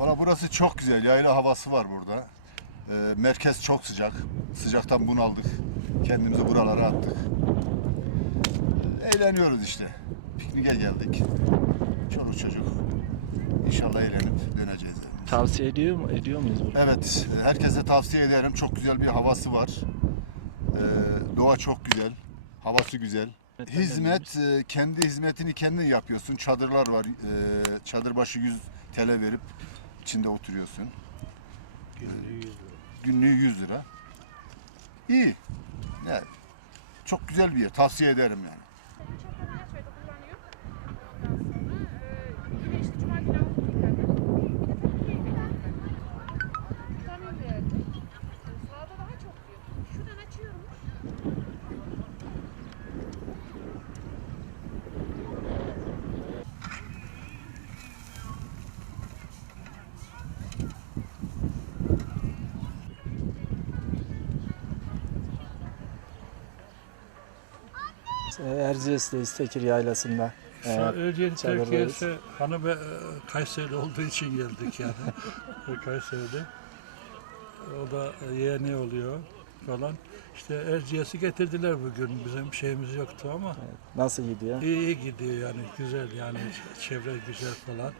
Ya burası çok güzel. Yayla havası var burada. Ee, merkez çok sıcak. Sıcaktan bunaldık. Kendimizi buralara attık. Ee, Eğleniyoruz işte. Pikniğe geldik. Çoluk çocuk. İnşallah eğlenip döneceğiz. Tavsiye ediyor mu ediyor muyuz bunu? Evet, herkese tavsiye ederim. Çok güzel bir havası var. Ee, doğa çok güzel. Havası güzel. Hizmet, e, kendi hizmetini kendin yapıyorsun. Çadırlar var. E, çadır başı 100 TL verip içinde oturuyorsun. Günlüğü 100 lira. İyi. Yani çok güzel bir yer. Tavsiye ederim yani. Erciyes'teyiz Tekir Yaylası'nda. Şu Ee, an Öncelikle. Türkiye'si hanım e, Kayseri olduğu için geldik yani. Kayseri'de. O da e, yeğeni oluyor falan. İşte Erciyes'i getirdiler bugün. Bizim şeyimiz yoktu ama Nasıl gidiyor? iyi, iyi gidiyor yani güzel yani çevre güzel falan.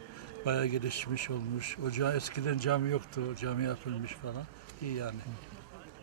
Bayağı gelişmiş olmuş. O ca- eskiden cami yoktu. Cami yapılmış falan. İyi yani.